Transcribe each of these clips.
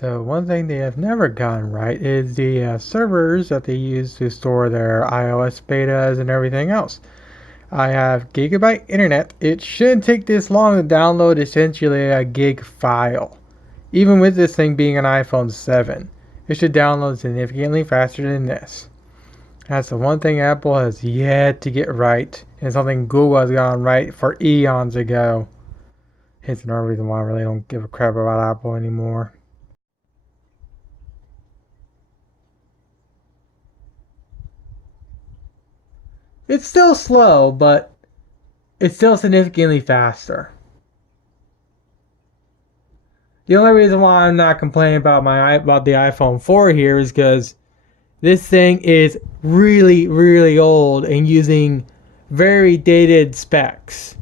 The one thing they have never gotten right is the servers that they use to store their iOS betas and everything else. I have gigabyte internet. It shouldn't take this long to download essentially a gig file. Even with this thing being an iPhone 7, it should download significantly faster than this. That's the one thing Apple has yet to get right, and something Google has gotten right for eons ago. It's another reason why I really don't give a crap about Apple anymore. It's still slow, but it's still significantly faster. The only reason why I'm not complaining about the iPhone 4 here is because this thing is really old and using very dated specs.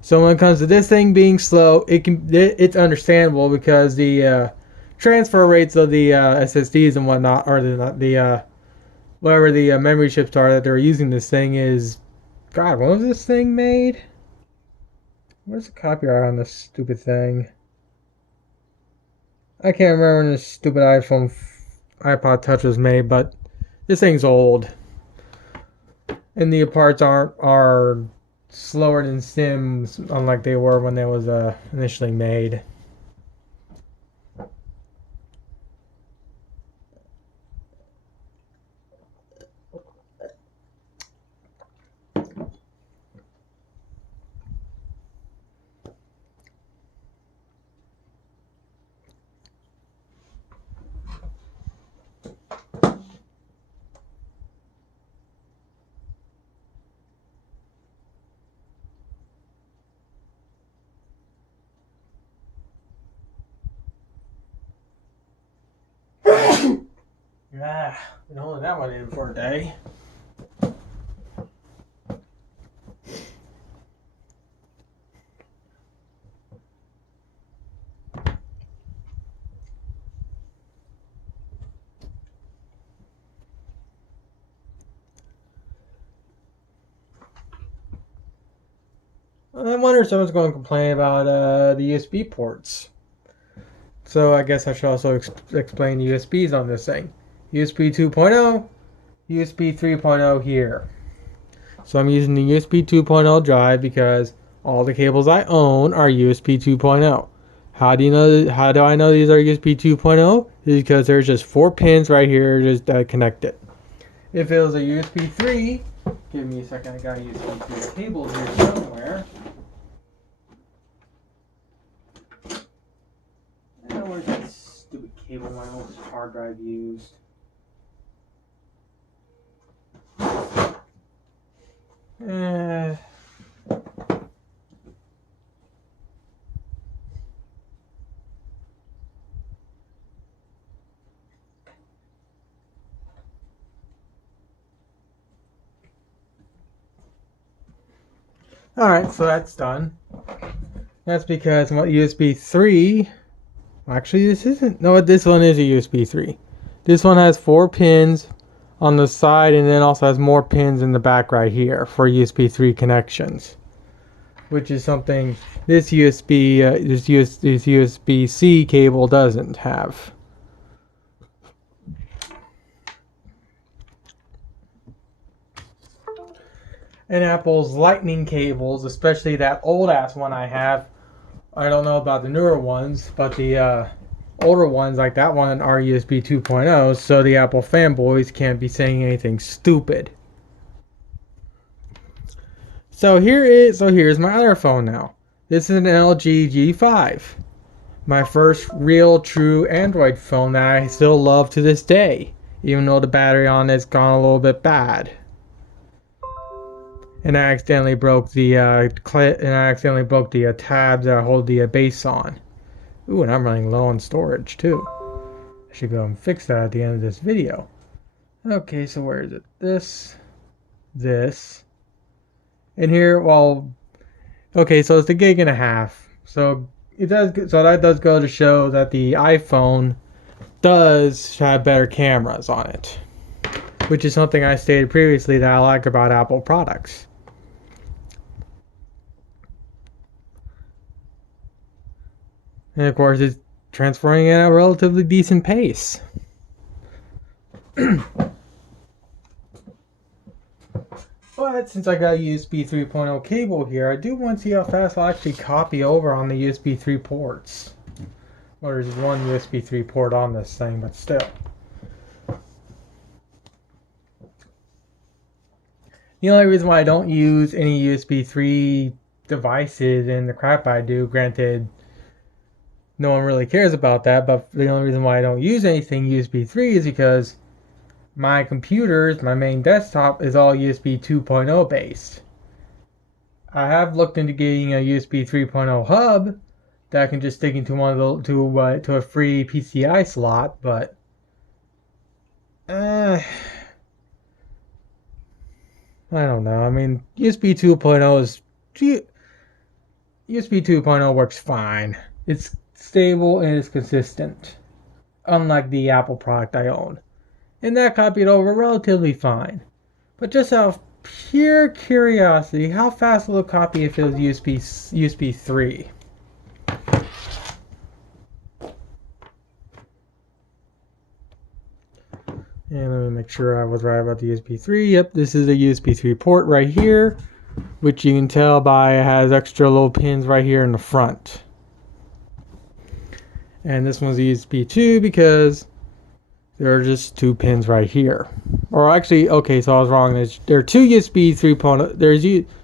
So when it comes to this thing being slow, it's understandable because the transfer rates of the SSDs and whatnot, or the whatever the memory chips are that they're using this thing is. God, when was this thing made? Where's the copyright on this stupid thing? I can't remember when this stupid iPod Touch was made, but this thing's old, and the parts are slower than Sims, unlike they were when they was initially made. Yeah, been holding that one in for a day. I wonder if someone's going to complain about the USB ports. So I guess I should also explain the USBs on this thing. USB 2.0, USB 3.0 here. So I'm using the USB 2.0 drive because all the cables I own are USB 2.0. How do you know? How do I know these are USB 2.0? Is because there's just 4 pins right here just connected. If it was a USB 3, give me a second. I got USB 3 cables here somewhere. Where's that stupid cable my old hard drive used? Eh. Alright, so that's done. That's because USB 3. Actually, this isn't. No, this one is a USB 3. This one has 4 pins on the side and then also has more pins in the back right here for USB 3 connections. Which is something this USB-C cable doesn't have. And Apple's Lightning cables, especially that old ass one I have, I don't know about the newer ones, but the older ones like that one are USB 2.0, so the Apple fanboys can't be saying anything stupid. Here's my other phone now. This is an LG G5. My first real true Android phone that I still love to this day, even though the battery on it's gone a little bit bad. And I accidentally broke the tabs that hold the base on. Ooh, and I'm running low on storage too. I should go and fix that at the end of this video. Okay, so where is it? This, and here. Well, okay, so it's a gig and a half. So that does go to show that the iPhone does have better cameras on it, which is something I stated previously that I like about Apple products. And of course, it's transferring at a relatively decent pace. But since I got a USB 3.0 cable here, I do want to see how fast I'll actually copy over on the USB 3 ports. Well, there's one USB 3 port on this thing, but still. The only reason why I don't use any USB 3 devices in the crap I do, granted, no one really cares about that, but the only reason why I don't use anything USB 3 is because my computers, my main desktop, is all USB 2.0 based. I have looked into getting a USB 3.0 hub that I can just stick into one of the to a free PCI slot, but I don't know. I mean, USB 2.0 is USB 2.0 works fine. It's stable and it's consistent, unlike the Apple product I own. And that copied over relatively fine. But just out of pure curiosity, how fast will it copy if it was USB 3? And let me make sure I was right about the USB 3. Yep, this is a USB 3 port right here, which you can tell by it has extra little pins right here in the front. And this one's a USB 2 because there are just two pins right here. Or actually, okay, so I was wrong. There are two USB 3.0. There's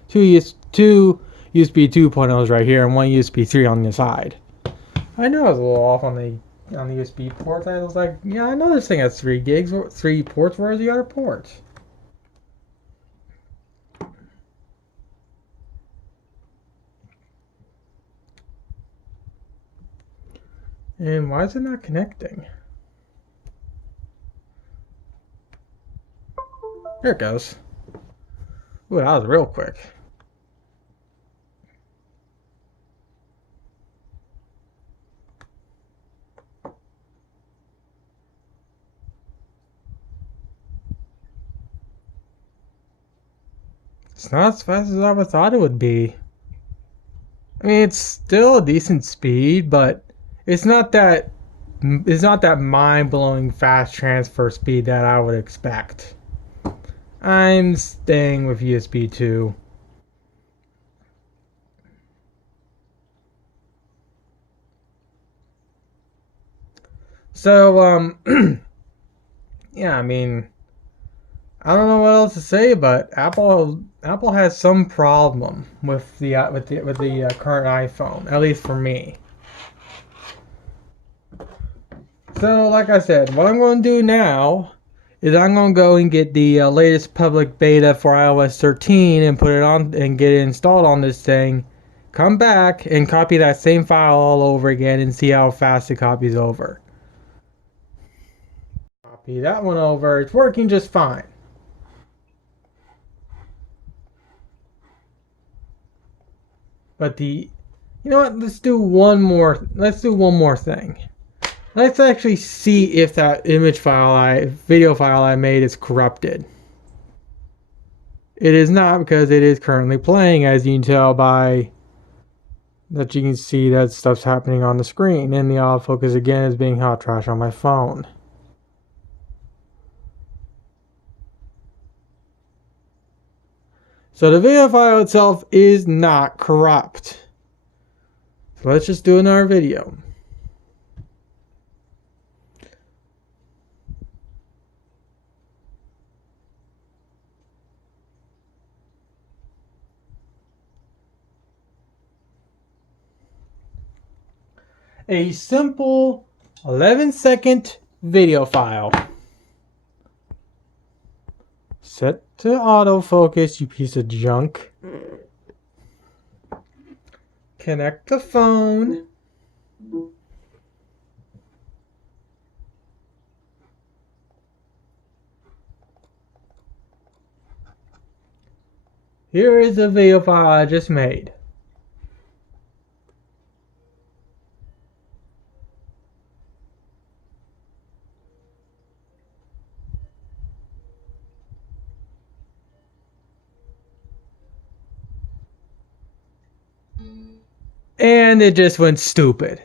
two USB 2.0s right here and one USB 3 on the side. I know I was a little off on the USB ports. I was like, yeah, I know this thing has 3 gigs, 3 ports. Where's the other port? And why is it not connecting? There it goes. Ooh, that was real quick. It's not as fast as I would thought it would be. I mean, it's still a decent speed, but it's not that mind-blowing fast transfer speed that I would expect. I'm staying with USB 2. So, yeah, I mean, I don't know what else to say, but Apple has some problem with the current iPhone, at least for me. So, like I said, what I'm going to do now is I'm going to go and get the latest public beta for iOS 13 and put it on and get it installed on this thing. Come back and copy that same file all over again and see how fast it copies over. Copy that one over. It's working just fine. But you know what? Let's do one more thing. Let's actually see if that video file I made is corrupted. It is not, because it is currently playing, as you can tell by that you can see that stuff's happening on the screen. And the autofocus again is being hot trash on my phone. So the video file itself is not corrupt. So let's just do another video. A simple 11-second video file. Set to autofocus, you piece of junk. Connect the phone. Here is the video file I just made. And it just went stupid.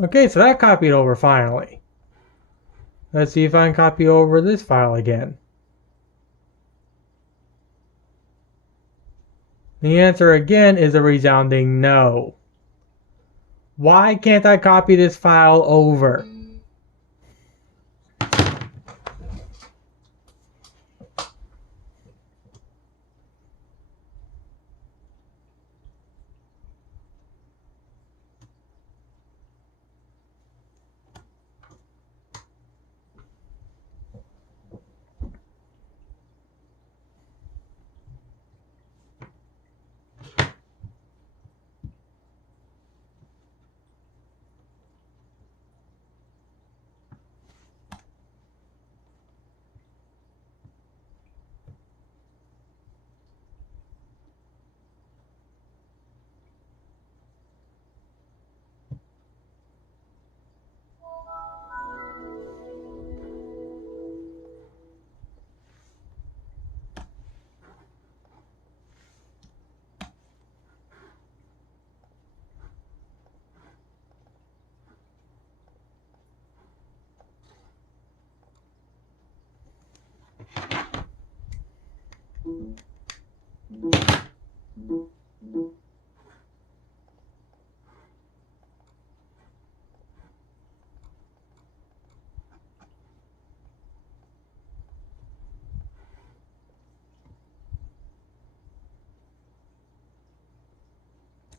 Okay, so that copied over finally. Let's see if I can copy over this file again. The answer again is a resounding no. Why can't I copy this file over?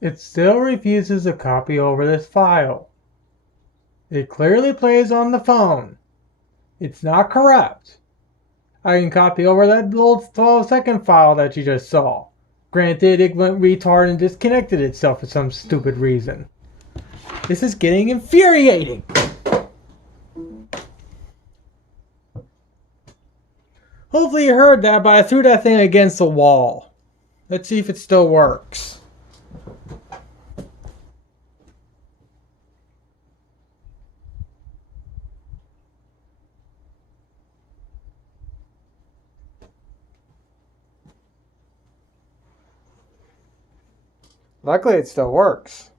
It still refuses to copy over this file. It clearly plays on the phone. It's not corrupt. I can copy over that little 12-second file that you just saw. Granted, it went retard and disconnected itself for some stupid reason. This is getting infuriating. Hopefully you heard that, but I threw that thing against the wall. Let's see if it still works. Luckily it still works.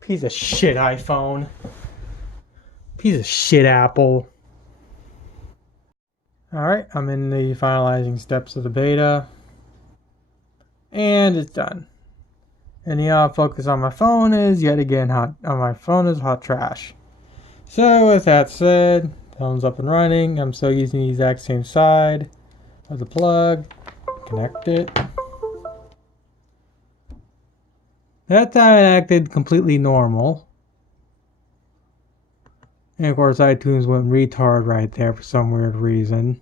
Piece of shit iPhone. Piece of shit Apple. Alright, I'm in the finalizing steps of the beta. And it's done. And the autofocus on my phone is yet again hot. On my phone is hot trash. So with that said, phone's up and running. I'm still using the exact same side of the plug. Connect it. That time it acted completely normal. And of course iTunes went retard right there for some weird reason.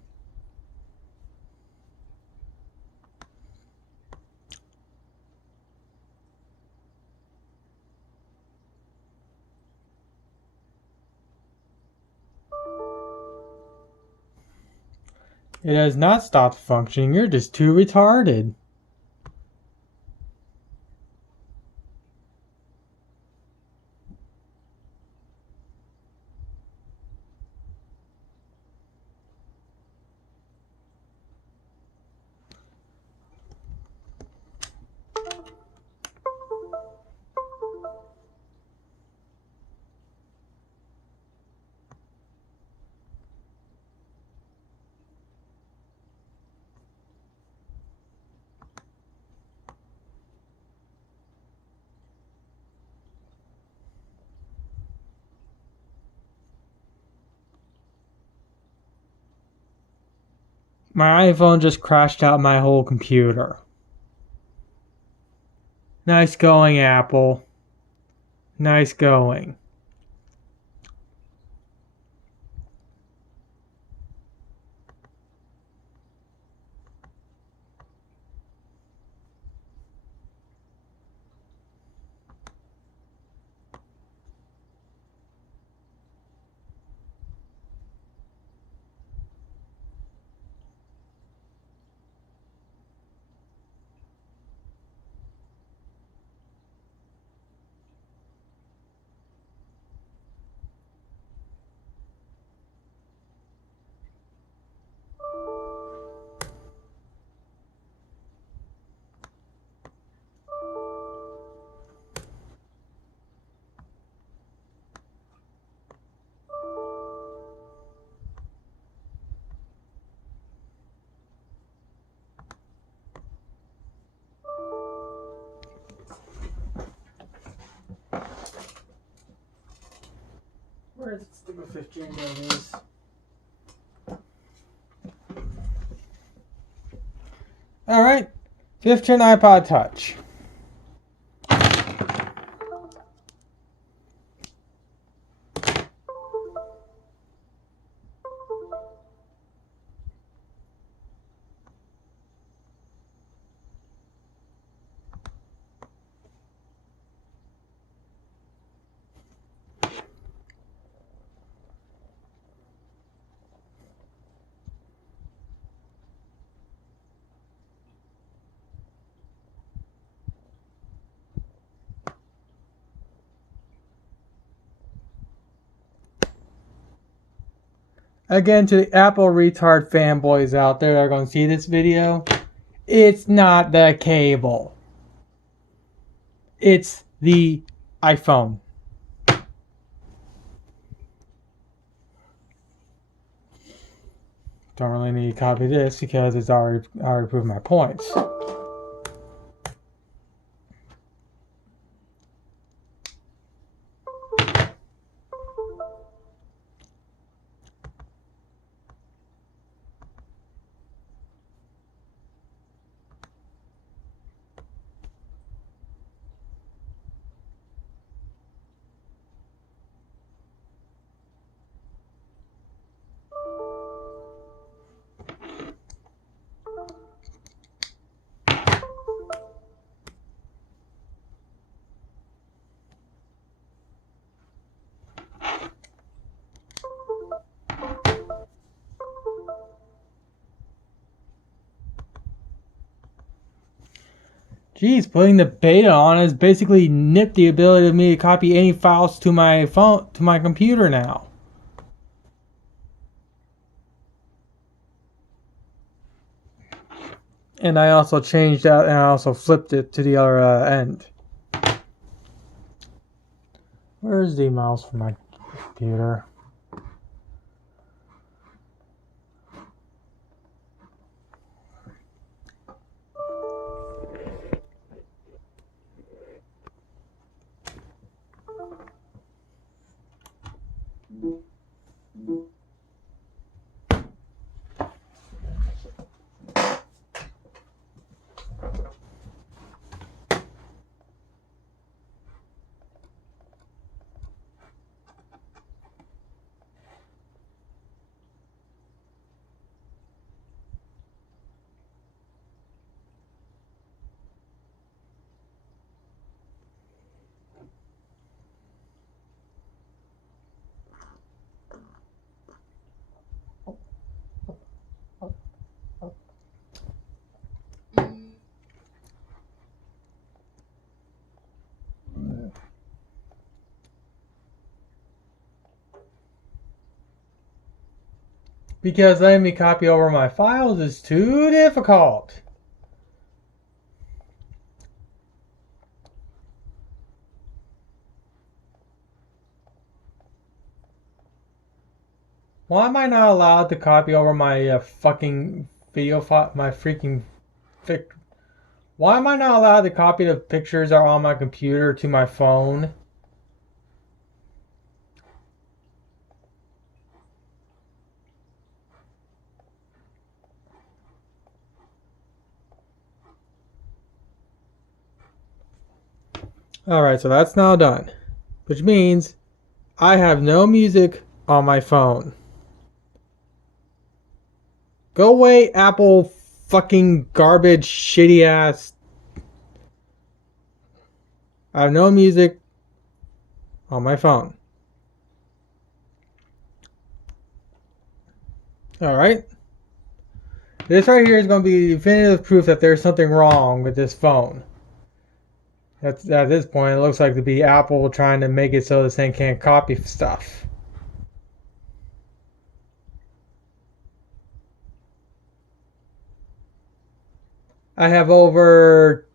It has not stopped functioning. You're just too retarded. My iPhone just crashed out my whole computer. Nice going, Apple. Nice going. Where is it? Stupid 15 days. Alright. 15 iPod Touch. Again, to the Apple retard fanboys out there that are going to see this video, it's not the cable. It's the iPhone. Don't really need to copy this because it's already proved my points. Geez, putting the beta on has basically nipped the ability of me to copy any files to my phone, to my computer now. And I also changed that, and I also flipped it to the other end. Where's the mouse for my computer? Because letting me copy over my files is too difficult. Why am I not allowed to copy over my fucking video file, my freaking Why am I not allowed to copy the pictures that are on my computer to my phone? Alright, so that's now done. Which means I have no music on my phone. Go away, Apple fucking garbage, shitty ass. I have no music on my phone. Alright. This right here is going to be definitive proof that there's something wrong with this phone. At this point, it looks like to be Apple trying to make it so this thing can't copy stuff. I have over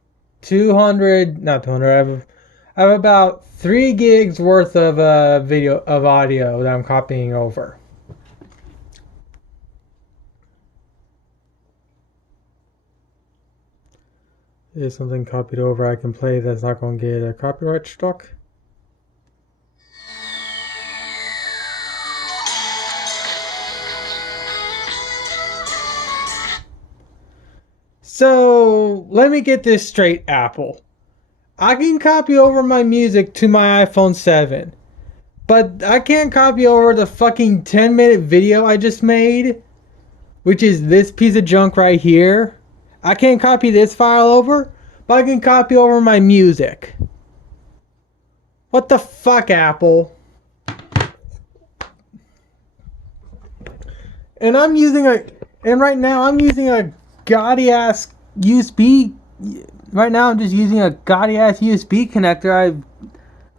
200, not 200, I have about 3 gigs worth of audio that I'm copying over. Is something copied over I can play that's not going to get a copyright struck? So let me get this straight, Apple. I can copy over my music to my iPhone 7, but I can't copy over the fucking 10-minute video I just made, which is this piece of junk right here. I can't copy this file over, but I can copy over my music. What the fuck, Apple? And right now I'm using a gaudy ass USB. Right now I'm just using a gaudy ass USB connector.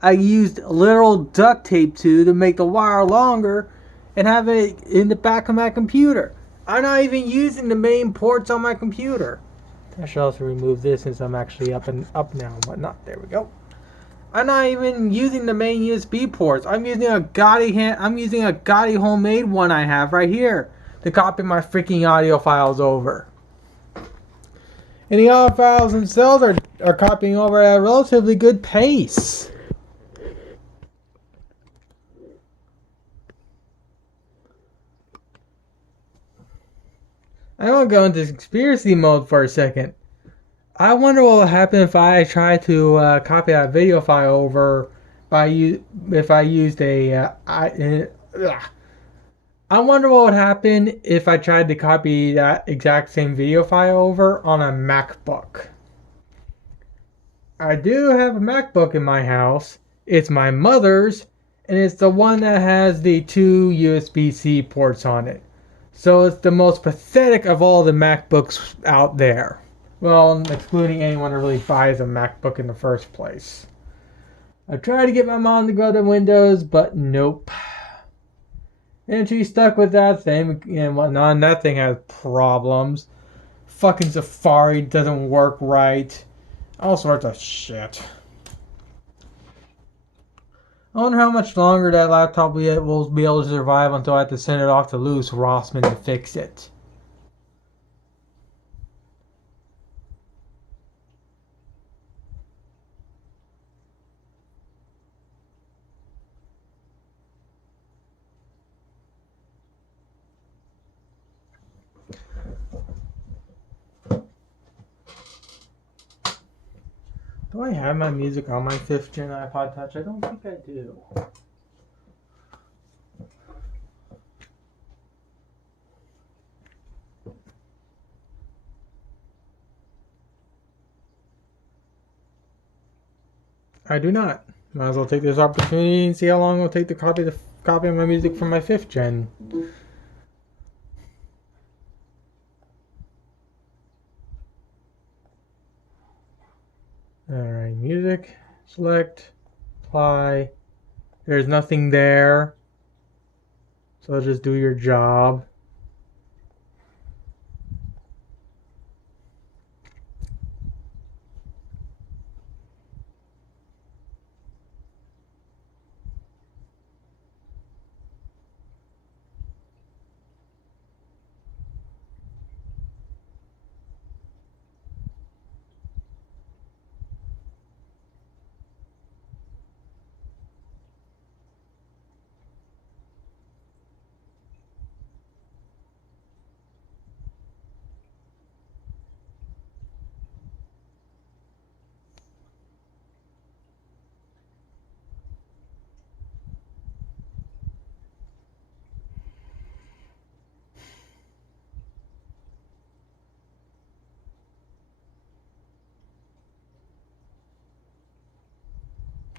I used literal duct tape to make the wire longer and have it in the back of my computer. I'm not even using the main ports on my computer. I should also remove this since I'm actually up now and whatnot. There we go. I'm not even using the main USB ports. I'm using a gaudy homemade one I have right here to copy my freaking audio files over. And the audio files themselves are copying over at a relatively good pace. I want to go into conspiracy mode for a second. I wonder what would happen if I tried to copy that video file over if I used a I wonder what would happen if I tried to copy that exact same video file over on a MacBook. I do have a MacBook in my house. It's my mother's, and it's the one that has the two USB-C ports on it. So it's the most pathetic of all the MacBooks out there. Well, excluding anyone who really buys a MacBook in the first place. I tried to get my mom to go to Windows, but nope. And she's stuck with that thing and whatnot, and that thing has problems. Fucking Safari doesn't work right. All sorts of shit. I wonder how much longer that laptop will be able to survive until I have to send it off to Louis Rossman to fix it. Do I have my music on my 5th gen iPod Touch? I don't think I do. I do not. Might as well take this opportunity and see how long it will take to copy my music from my 5th gen. Alright, music, select, apply. There's nothing there. So just do your job.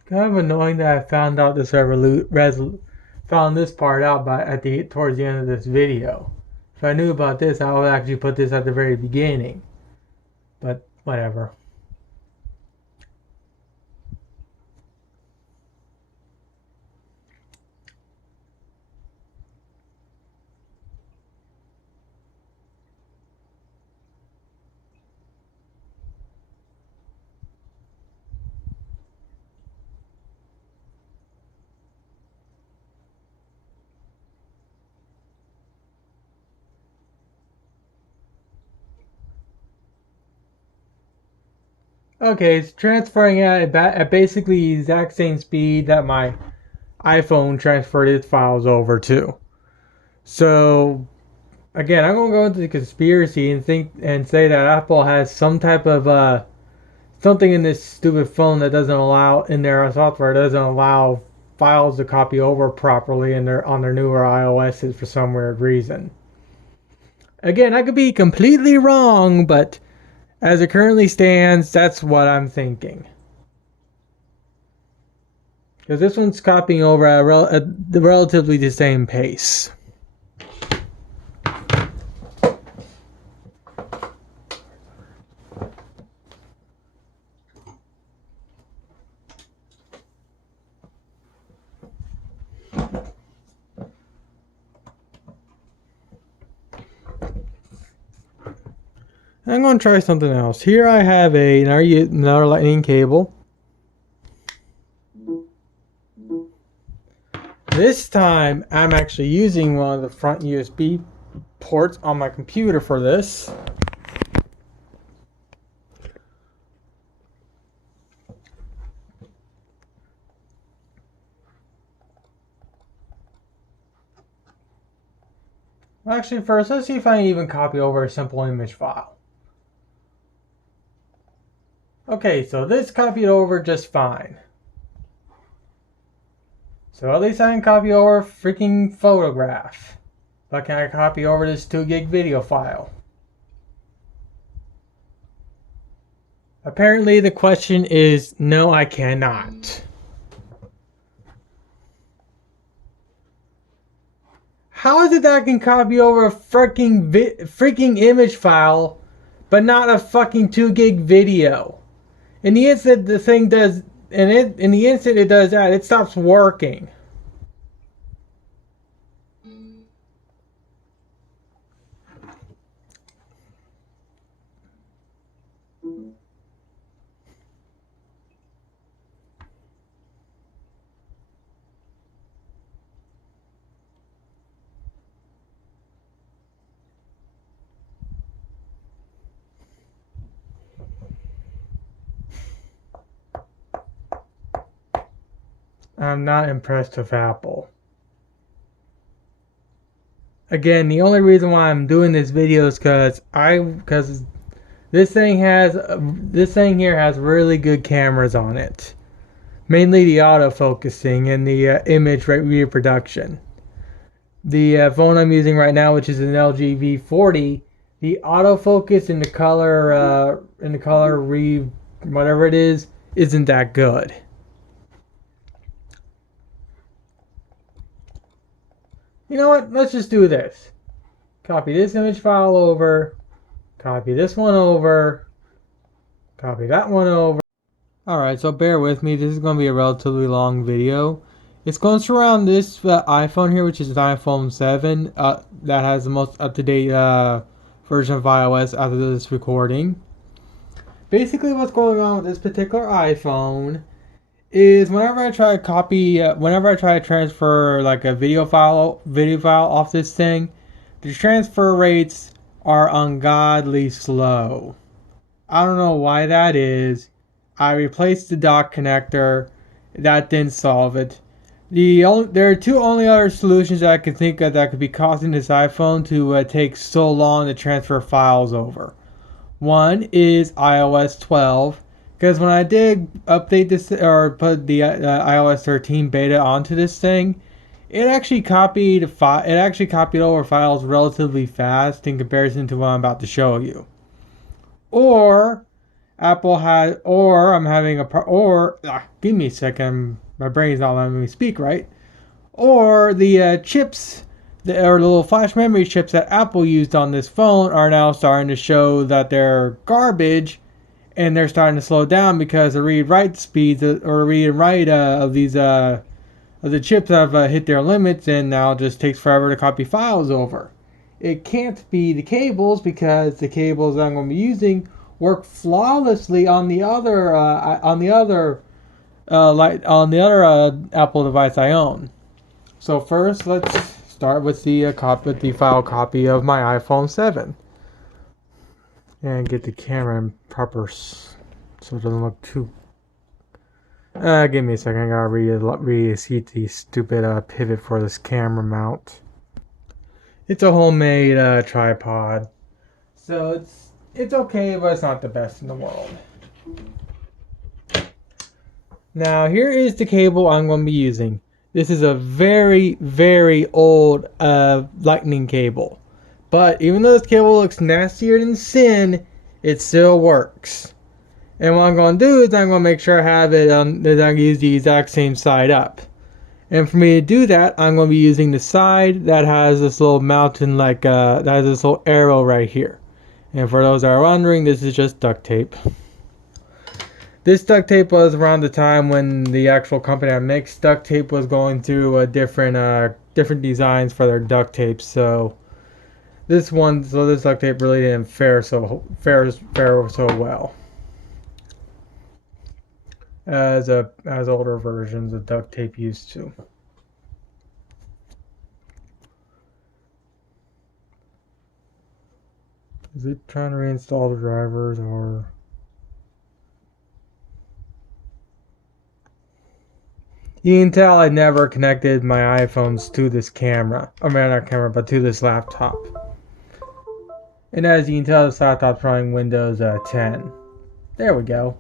Kind of annoying that I found out found this part out towards the end of this video. If I knew about this, I would actually put this at the very beginning. But whatever. Okay, it's transferring at basically the exact same speed that my iPhone transferred its files over to. So again, I'm gonna go into the conspiracy and think and say that Apple has some type of something in this stupid phone that doesn't allow in their software doesn't allow files to copy over properly in their on their newer iOSs for some weird reason. Again, I could be completely wrong, but as it currently stands, that's what I'm thinking. Because this one's copying over at the relatively the same pace. I'm going to try something else. Here I have another lightning cable. This time I'm actually using one of the front USB ports on my computer for this. Actually, first, let's see if I can even copy over a simple image file. Okay, so this copied over just fine. So at least I can copy over a freaking photograph. But can I copy over this 2 gig video file? Apparently the question is no, I cannot. How is it that I can copy over a freaking image file, but not a fucking 2 gig video? In the instant the thing does, in the instant it does that, it stops working. I'm not impressed with Apple. Again, the only reason why I'm doing this video is because this thing here has really good cameras on it. Mainly the autofocusing and the image reproduction. The phone I'm using right now, which is an LG V40, the autofocus in the color whatever it is, isn't that good. You know what? Let's just do this. Copy this image file over. Copy this one over. Copy that one over. Alright, so bear with me. This is going to be a relatively long video. It's going to surround this iPhone here, which is an iPhone 7 that has the most up-to-date version of iOS after this recording. Basically, what's going on with this particular iPhone is whenever I try to transfer like a video file off this thing, the transfer rates are ungodly slow. I don't know why that is. I replaced the dock connector. That didn't solve it. There are two only other solutions that I can think of that could be causing this iPhone to take so long to transfer files over. One is iOS 12. Because when I did update this or put the iOS 13 beta onto this thing, it actually copied over files relatively fast in comparison to what I'm about to show you. Or give me a second, my brain's not letting me speak right. Or the chips, the little flash memory chips that Apple used on this phone are now starting to show that they're garbage. And they're starting to slow down because the read-write speeds or read and write of these of the chips have hit their limits, and now it just takes forever to copy files over. It can't be the cables because the cables that I'm going to be using work flawlessly on the other Apple device I own. So first, let's start with the file copy of my iPhone 7. And get the camera in proper so it doesn't look too. Give me a second. I gotta reseat the stupid pivot for this camera mount. It's a homemade tripod. So it's okay, but it's not the best in the world. Now here is the cable I'm going to be using. This is a very, very old lightning cable. But even though this cable looks nastier than sin, it still works. And what I'm going to do is I'm going to make sure I have it that I use the exact same side up. And for me to do that, I'm going to be using the side that has this little mountain that has this little arrow right here. And for those that are wondering, this is just duct tape. This duct tape was around the time when the actual company that makes duct tape was going through different designs for their duct tape. So this duct tape really didn't fare so well as older versions of duct tape used to. Is it trying to reinstall the drivers or? You can tell I never connected my iPhones to this camera. I mean, not camera, but to this laptop. And as you can tell, this laptop's running Windows 10. There we go.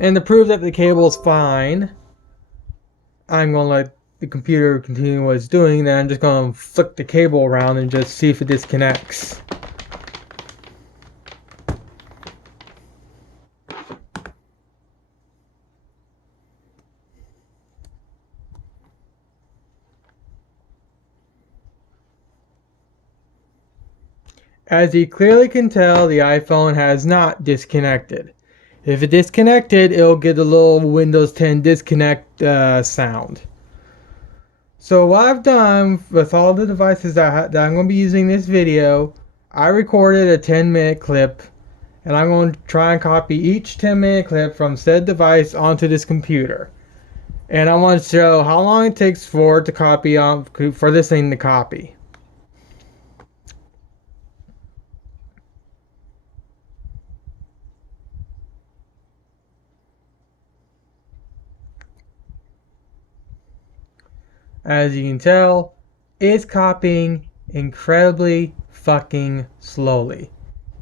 And to prove that the cable's fine, I'm going to let the computer continue what it's doing. Then I'm just going to flick the cable around and just see if it disconnects. As you clearly can tell, the iPhone has not disconnected. If it disconnected, it'll get a little Windows 10 disconnect sound. So what I've done with all the devices that I'm going to be using in this video, I recorded a 10-minute clip, and I'm going to try and copy each 10-minute clip from said device onto this computer. And I want to show how long it takes for this thing to copy. As you can tell, it's copying incredibly fucking slowly.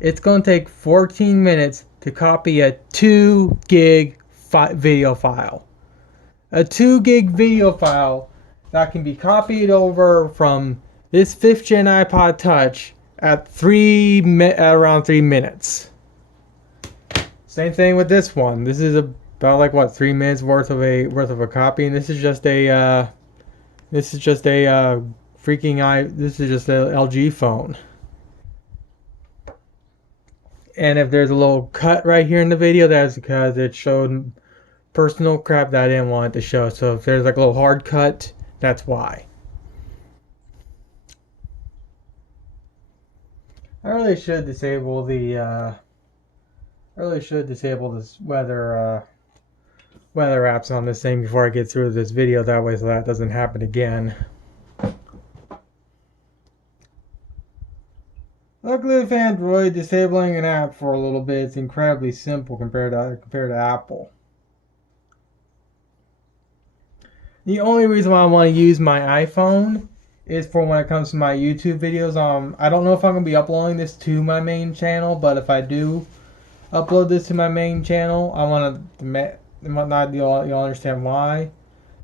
It's going to take 14 minutes to copy a 2 gig video file. A 2 gig video file that can be copied over from this 5th gen iPod Touch at around 3 minutes. Same thing with this one. This is about like what, 3 minutes worth of a copy, and this is just a LG phone. And if there's a little cut right here in the video, that's because it showed personal crap that I didn't want it to show. So if there's like a little hard cut, that's why. I really should disable this weather apps on this thing before I get through this video, that way so that doesn't happen again. Luckily with Android, disabling an app for a little bit is incredibly simple compared to Apple. The only reason why I want to use my iPhone is for when it comes to my YouTube videos. I don't know if I'm going to be uploading this to my main channel, but if I do upload this to my main channel, I want to you'll understand why.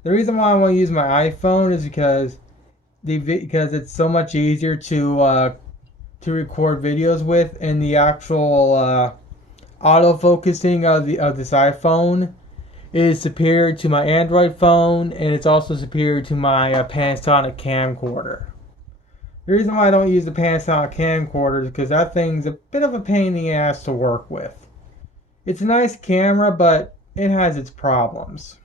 The reason why I want to use my iPhone is because it's so much easier to record videos with, and the actual autofocusing of this iPhone is superior to my Android phone, and it's also superior to my Panasonic camcorder. The reason why I don't use the Panasonic camcorder is because that thing's a bit of a pain in the ass to work with. It's a nice camera, but it has its problems.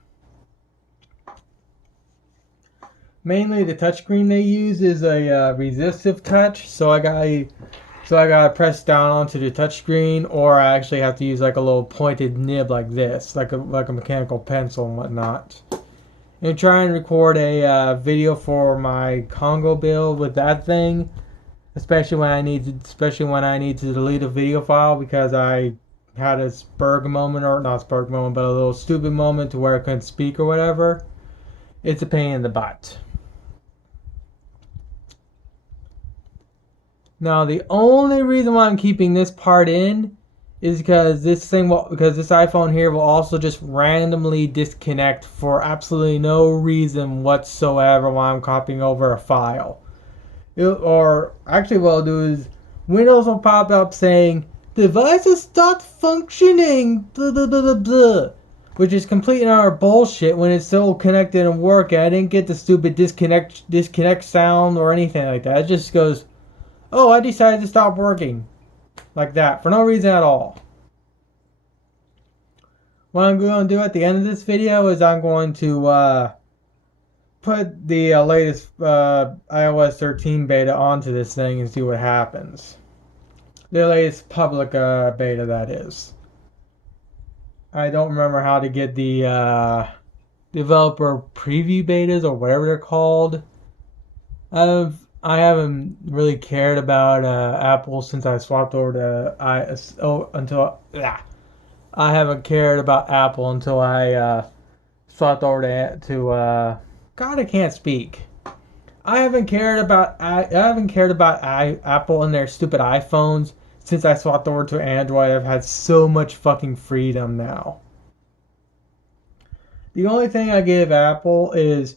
Mainly the touchscreen they use is a resistive touch, so I gotta press down onto the touchscreen, or I actually have to use like a little pointed nib like this, like a mechanical pencil and whatnot. And try and record a video for my Congo build with that thing. especially when I need to delete a video file because I had a spurg moment, or not spurg moment, but a little stupid moment to where I couldn't speak or whatever. It's a pain in the butt. Now the only reason why I'm keeping this part in is because this iPhone here will also just randomly disconnect for absolutely no reason whatsoever while I'm copying over a file. Or actually what I'll do is Windows will pop up saying device has stopped functioning, blah blah blah blah blah, which is complete and utter bullshit when it's still connected and working. I didn't get the stupid disconnect sound or anything like that. It just goes, oh, I decided to stop working, like that for no reason at all. What I'm going to do at the end of this video is I'm going to put the latest iOS 13 beta onto this thing and see what happens. The latest public beta, that is. I don't remember how to get the developer preview betas or whatever they're called. I haven't really cared about Apple since I swapped over to I haven't cared about Apple until I swapped over to God, I can't speak. I haven't cared about Apple and their stupid iPhones since I swapped over to Android. I've had so much fucking freedom now. The only thing I give Apple is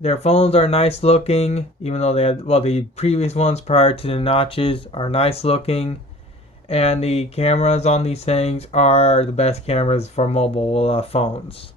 their phones are nice looking, even though the previous ones prior to the notches are nice looking, and the cameras on these things are the best cameras for mobile phones.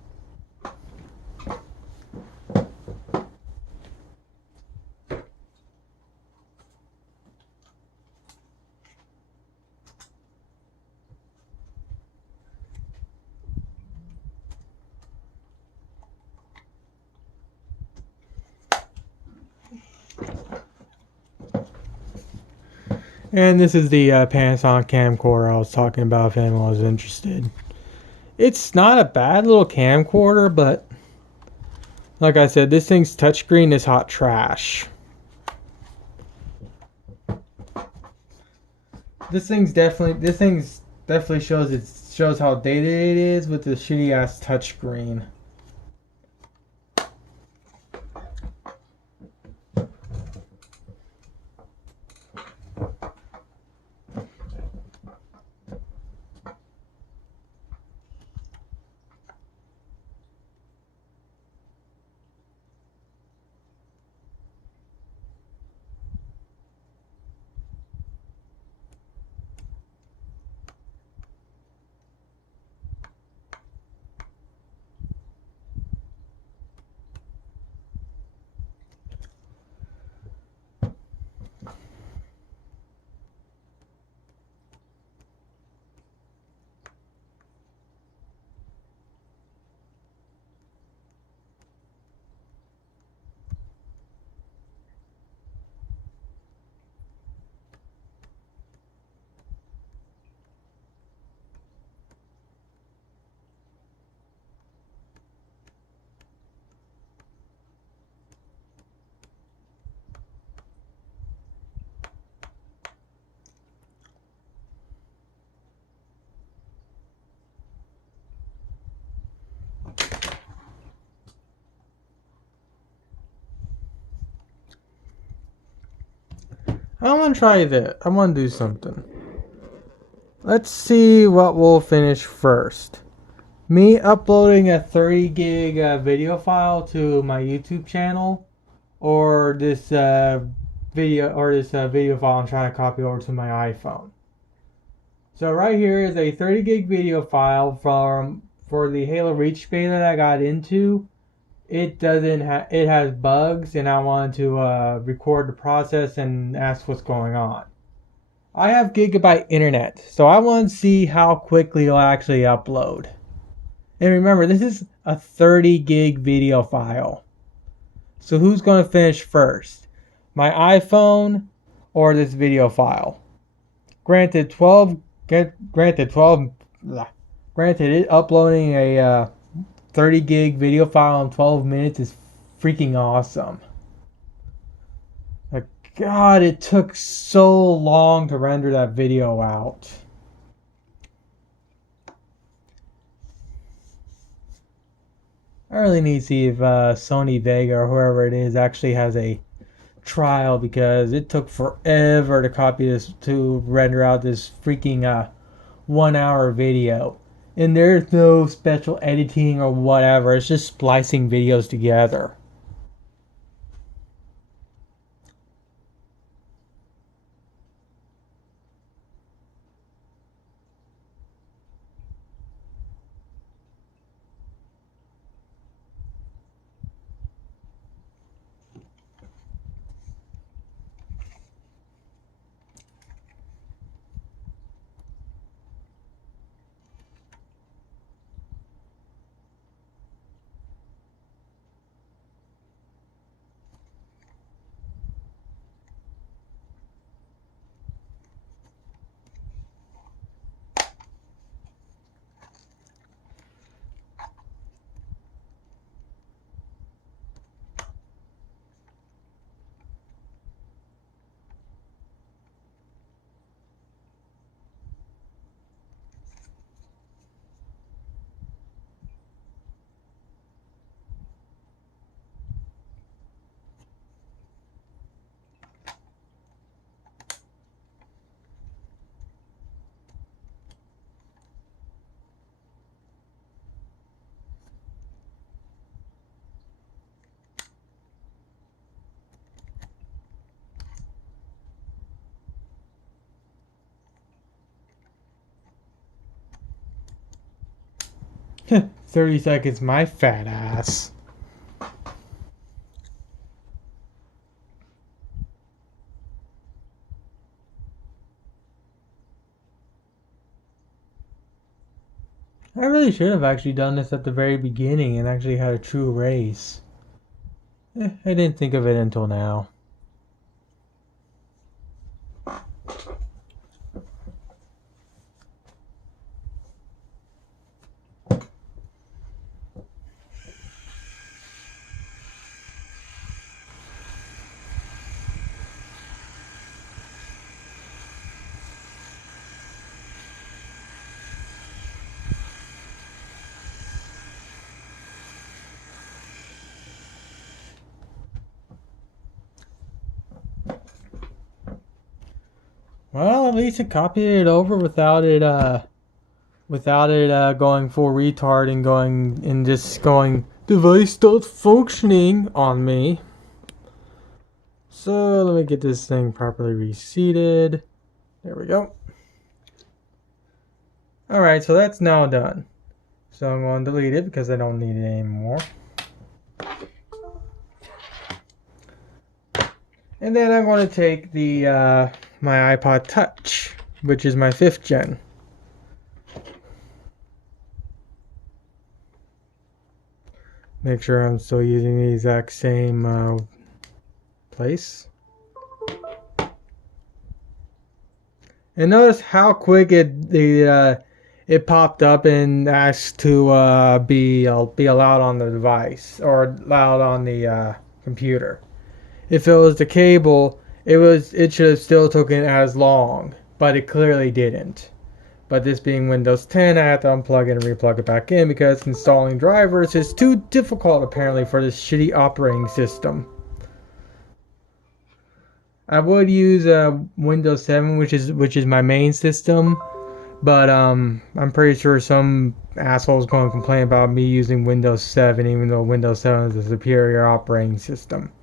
And this is the Panasonic camcorder I was talking about if anyone was interested. It's not a bad little camcorder, but like I said, this thing's touchscreen is hot trash. This thing's definitely shows how dated it is with the shitty ass touchscreen. I want to try that. I want to do something. Let's see what we'll finish first. Me uploading a 30 gig video file to my YouTube channel, or this video file I'm trying to copy over to my iPhone. So right here is a 30 gig video file for the Halo Reach beta that I got into. It has bugs, and I wanted to record the process and ask what's going on. I have gigabyte internet, so I want to see how quickly it'll actually upload. And remember, this is a 30 gig video file. So who's going to finish first? My iPhone or this video file? Granted, uploading a 30 gig video file in 12 minutes is freaking awesome. God, it took so long to render that video out. I really need to see if Sony Vega or whoever it is actually has a trial, because it took forever to copy this, to render out this freaking 1 hour video. And there's no special editing or whatever. It's just splicing videos together. Heh, 30 seconds, my fat ass. I really should have actually done this at the very beginning and actually had a true race. I didn't think of it until now. Well, at least it copied it over without it going full retard and just going device not functioning on me. So let me get this thing properly reseated. There we go. Alright, so that's now done. So I'm going to delete it because I don't need it anymore. And then I'm going to take the my iPod Touch, which is my 5th gen. Make sure I'm still using the exact same place. And notice how quick it popped up and asked to be allowed on the device or allowed on the computer. If it was the cable, it should have still taken as long, but it clearly didn't. But this being Windows 10, I had to unplug it and replug it back in because installing drivers is too difficult apparently for this shitty operating system. I would use Windows 7, which is my main system, but I'm pretty sure some asshole's going to complain about me using Windows 7, even though Windows 7 is a superior operating system.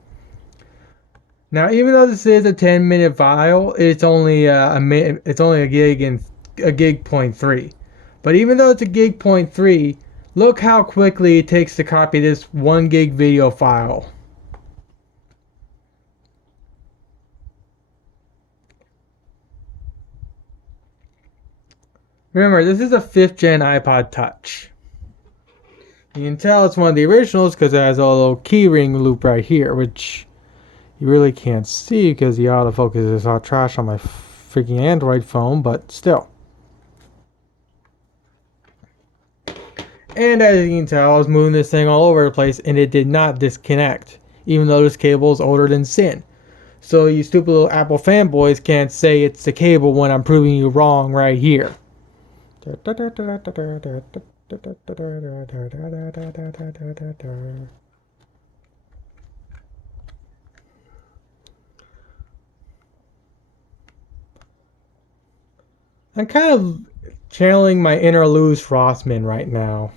Now, even though this is a 10-minute file, it's only a gig and a gig point 3. But even though it's a gig point 3, look how quickly it takes to copy this 1 gig video file. Remember, this is a 5th gen iPod Touch. You can tell it's one of the originals because it has a little keyring loop right here, which you really can't see because the autofocus is hot trash on my freaking Android phone, but still. And as you can tell, I was moving this thing all over the place and it did not disconnect, even though this cable is older than sin. So you stupid little Apple fanboys can't say it's the cable when I'm proving you wrong right here. I'm kind of channeling my inner Louis Rossman right now.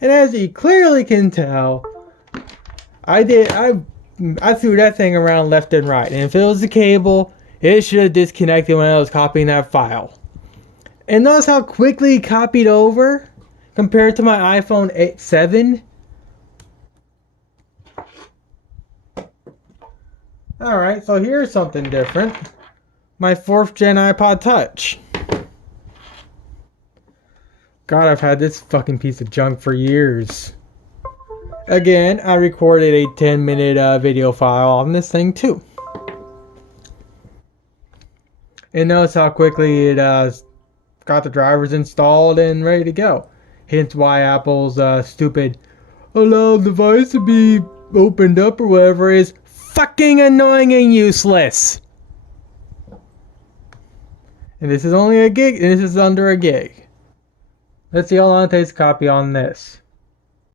And as you clearly can tell, I threw that thing around left and right. And if it was the cable, it should have disconnected when I was copying that file. And notice how quickly it copied over compared to my iPhone 7. Alright, so here's something different. My 4th gen iPod Touch. God, I've had this fucking piece of junk for years. Again, I recorded a 10-minute video file on this thing too. And notice how quickly it got the drivers installed and ready to go. Hence why Apple's stupid allow the device to be opened up or whatever is fucking annoying and useless. And this is only a gig, and this is under a gig. Let's see how long it takes to copy on this.